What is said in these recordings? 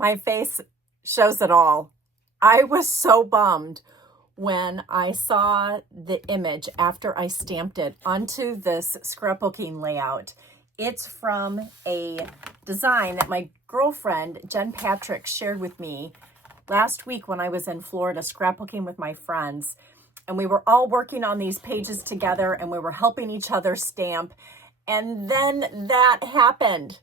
My face shows it all. I was so bummed when I saw the image after I stamped it onto this scrapbooking layout. It's from a design that my girlfriend, Jen Patrick, shared with me last week when I was in Florida scrapbooking with my friends. And we were all working on these pages together and we were helping each other stamp. And then that happened.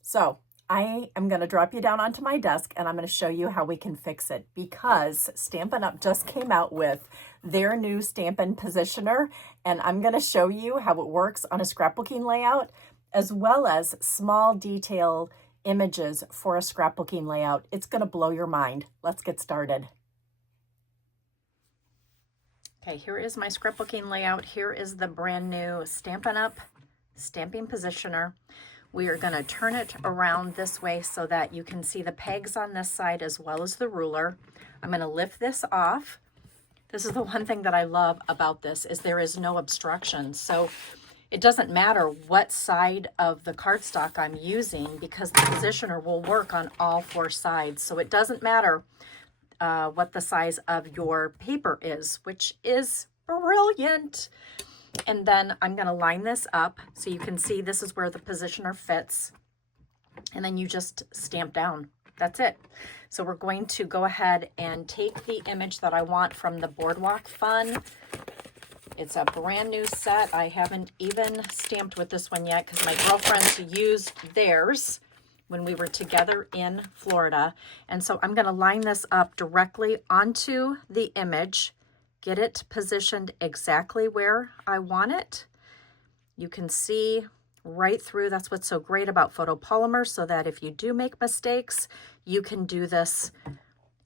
So I am going to drop you down onto my desk and I'm going to show you how we can fix it, because Stampin' Up! Just came out with their new Stampin' Positioner, and I'm going to show you how it works on a scrapbooking layout, as well as small detail images for a scrapbooking layout. It's going to blow your mind. Let's get started. Okay, here is my scrapbooking layout. Here is the brand new Stampin' Up! Stamping Positioner. We are going to turn it around this way so that you can see the pegs on this side as well as the ruler. I'm going to lift this off. This is the one thing that I love about this, is there is no obstruction. So it doesn't matter what side of the cardstock I'm using, because the positioner will work on all four sides. So it doesn't matter what the size of your paper is, which is brilliant. And then I'm going to line this up so you can see this is where the positioner fits. And then you just stamp down. That's it. So we're going to go ahead and take the image that I want from the Boardwalk Fun. It's a brand new set. I haven't even stamped with this one yet because my girlfriends used theirs when we were together in Florida. And so I'm going to line this up directly onto the image, get it positioned exactly where I want it. You can see right through. That's what's so great about photopolymer, so that if you do make mistakes, you can do this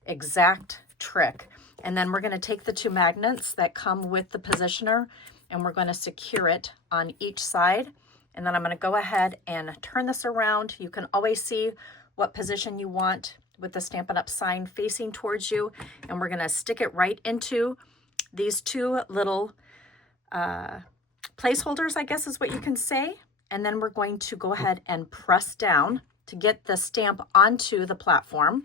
exact trick. And then we're going to take the two magnets that come with the positioner and we're going to secure it on each side. And then I'm going to go ahead and turn this around. You can always see what position you want with the Stampin' Up! Sign facing towards you. And we're going to stick it right into these two little placeholders, I guess is what you can say. And then we're going to go ahead and press down to get the stamp onto the platform.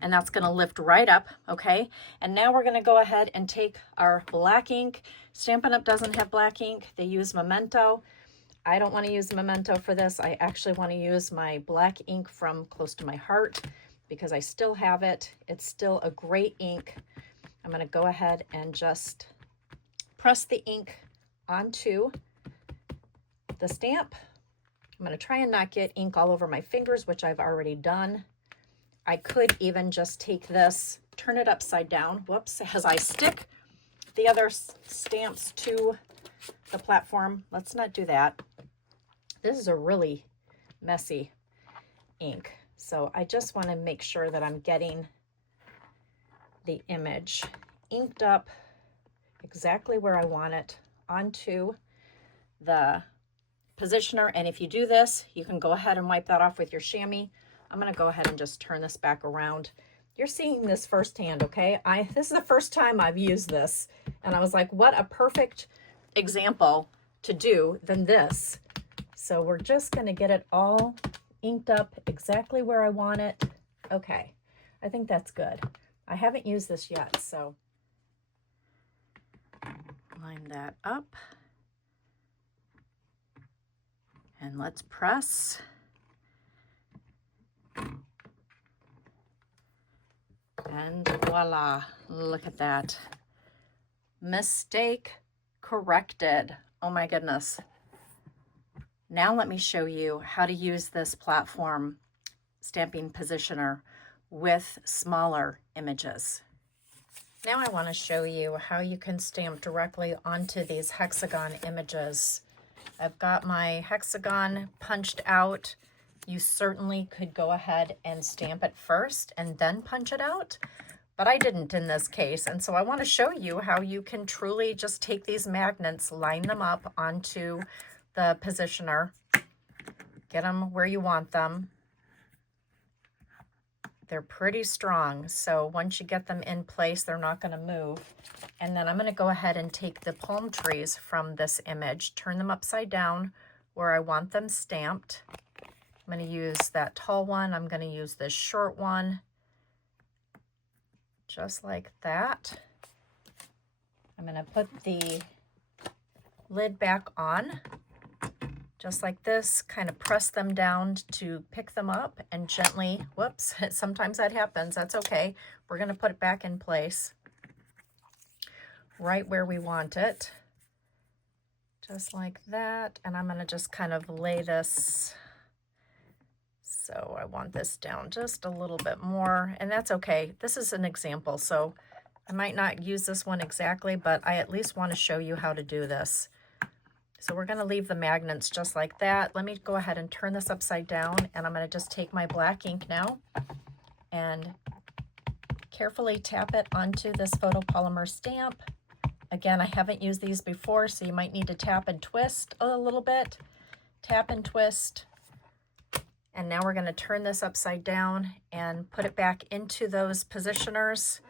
And that's going to lift right up, okay? And now we're going to go ahead and take our black ink. Stampin' Up! Doesn't have black ink. They use Memento. I don't want to use Memento for this. I actually want to use my black ink from Close to My Heart because I still have it. It's still a great ink. I'm going to go ahead and just press the ink onto the stamp. I'm going to try and not get ink all over my fingers, which I've already done. I could even just take this, turn it upside down, whoops, as I stick the other stamps to the platform. Let's not do that. This is a really messy ink. So I just want to make sure that I'm getting the image inked up exactly where I want it onto the positioner. And if you do this, you can go ahead and wipe that off with your chamois. I'm going to go ahead and just turn this back around. You're seeing this firsthand, okay? This is the first time I've used this, and I was like, what a perfect example to do than this. So we're just going to get it all inked up exactly where I want it. Okay, I think that's good. I haven't used this yet, so line that up. And let's press. And voila, look at that. Mistake corrected. Oh my goodness. Now let me show you how to use this platform stamping positioner with smaller images. Now I want to show you how you can stamp directly onto these hexagon images. I've got my hexagon punched out. You certainly could go ahead and stamp it first and then punch it out, but I didn't in this case. And so I want to show you how you can truly just take these magnets, line them up onto the positioner, get them where you want them. They're pretty strong, so once you get them in place, they're not going to move. And then I'm going to go ahead and take the palm trees from this image, turn them upside down where I want them stamped. I'm going to use that tall one. I'm going to use this short one, just like that. I'm going to put the lid back on, just like this, kind of press them down to pick them up and gently, whoops, sometimes that happens, that's okay. We're going to put it back in place right where we want it, just like that. And I'm going to just kind of lay this. So I want this down just a little bit more, and that's okay. This is an example, so I might not use this one exactly, but I at least want to show you how to do this. So we're going to leave the magnets just like that. Let me go ahead and turn this upside down, and I'm going to just take my black ink now and carefully tap it onto this photopolymer stamp. Again, I haven't used these before, so you might need to tap and twist a little bit. Tap and twist. And now we're going to turn this upside down and put it back into those positioners.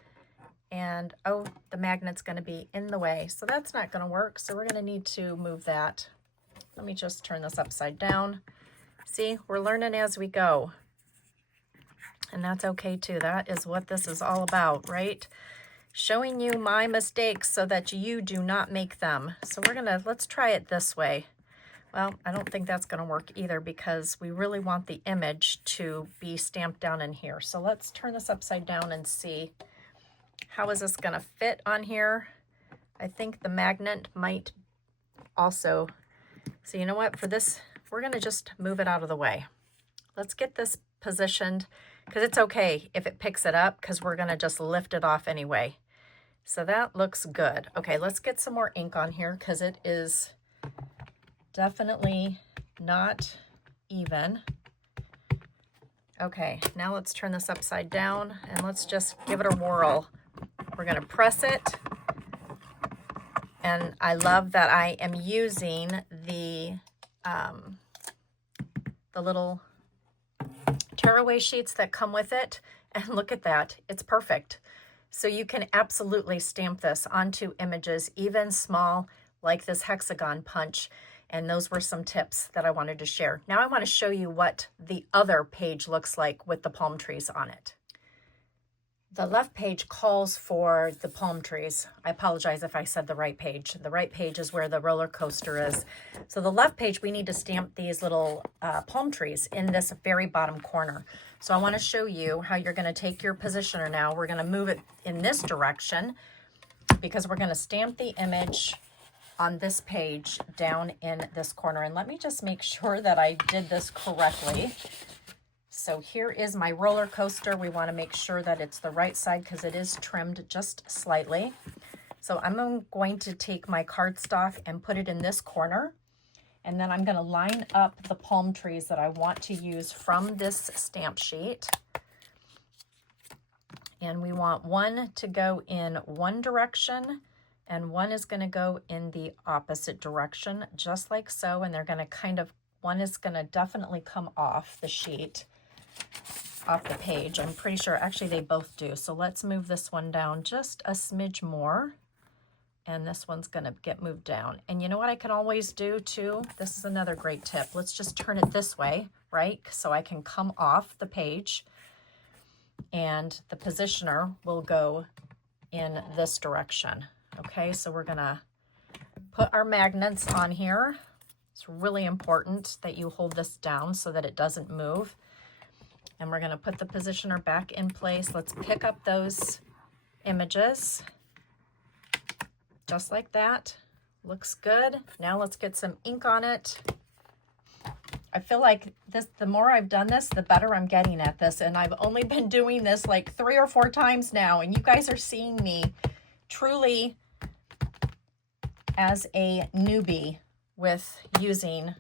And oh, the magnet's going to be in the way, so that's not going to work. So we're going to need to move that. Let me just turn this upside down. See, we're learning as we go. And that's okay too. That is what this is all about, right? Showing you my mistakes so that you do not make them. So let's try it this way. Well, I don't think that's going to work either because we really want the image to be stamped down in here. So let's turn this upside down and see how is this going to fit on here. I think the magnet might also. So you know what, for this, we're going to just move it out of the way. Let's get this positioned because it's okay if it picks it up because we're going to just lift it off anyway. So that looks good. Okay, let's get some more ink on here because it is definitely not even. Okay, now let's turn this upside down and let's just give it a whirl. We're going to press it. And I love that I am using the little tearaway sheets that come with it. And look at that, it's perfect. So you can absolutely stamp this onto images, even small, like this hexagon punch. And those were some tips that I wanted to share. Now I want to show you what the other page looks like with the palm trees on it. The left page calls for the palm trees. I apologize if I said the right page. The right page is where the roller coaster is. So the left page, we need to stamp these little palm trees in this very bottom corner. So I want to show you how you're going to take your positioner now. We're going to move it in this direction because we're going to stamp the image on this page down in this corner. And let me just make sure that I did this correctly. So here is my roller coaster. We want to make sure that it's the right side because it is trimmed just slightly. So I'm going to take my cardstock and put it in this corner. And then I'm going to line up the palm trees that I want to use from this stamp sheet. And we want one to go in one direction and one is going to go in the opposite direction, just like so. And they're going to kind of, one is going to definitely come off the sheet, off the page. I'm pretty sure, actually they both do. So let's move this one down just a smidge more. And this one's going to get moved down. And you know what I can always do too? This is another great tip. Let's just turn it this way, right? So I can come off the page and the positioner will go in this direction. Okay, so we're going to put our magnets on here. It's really important that you hold this down so that it doesn't move. And we're going to put the positioner back in place. Let's pick up those images. Just like that. Looks good. Now let's get some ink on it. I feel like this, the more I've done this, the better I'm getting at this. And I've only been doing this like 3 or 4 times now. And you guys are seeing me truly as a newbie with using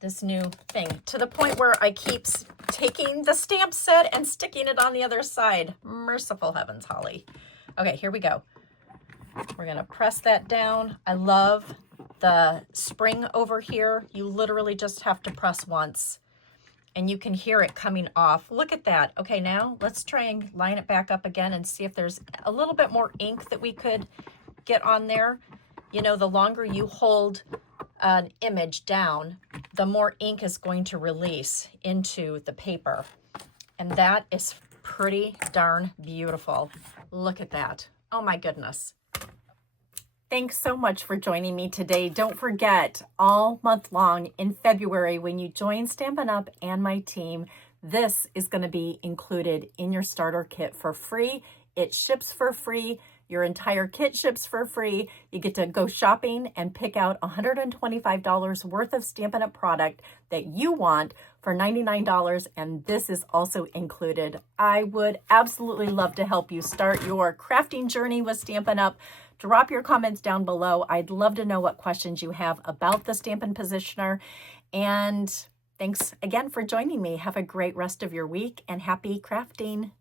this new thing, to the point where I keep taking the stamp set and sticking it on the other side. Merciful heavens, Holly. Okay, here we go. We're going to press that down. I love the spring over here. You literally just have to press once and you can hear it coming off. Look at that. Okay, now let's try and line it back up again and see if there's a little bit more ink that we could get on there. You know, the longer you hold an image down, the more ink is going to release into the paper. And that is pretty darn beautiful. Look at that. Oh my goodness. Thanks so much for joining me today. Don't forget, all month long in February, when you join Stampin' Up! And my team, this is going to be included in your starter kit for free. It ships for free. Your entire kit ships for free. You get to go shopping and pick out $125 worth of Stampin' Up! Product that you want for $99, and this is also included. I would absolutely love to help you start your crafting journey with Stampin' Up! Drop your comments down below. I'd love to know what questions you have about the Stampin' Positioner. And thanks again for joining me. Have a great rest of your week and happy crafting.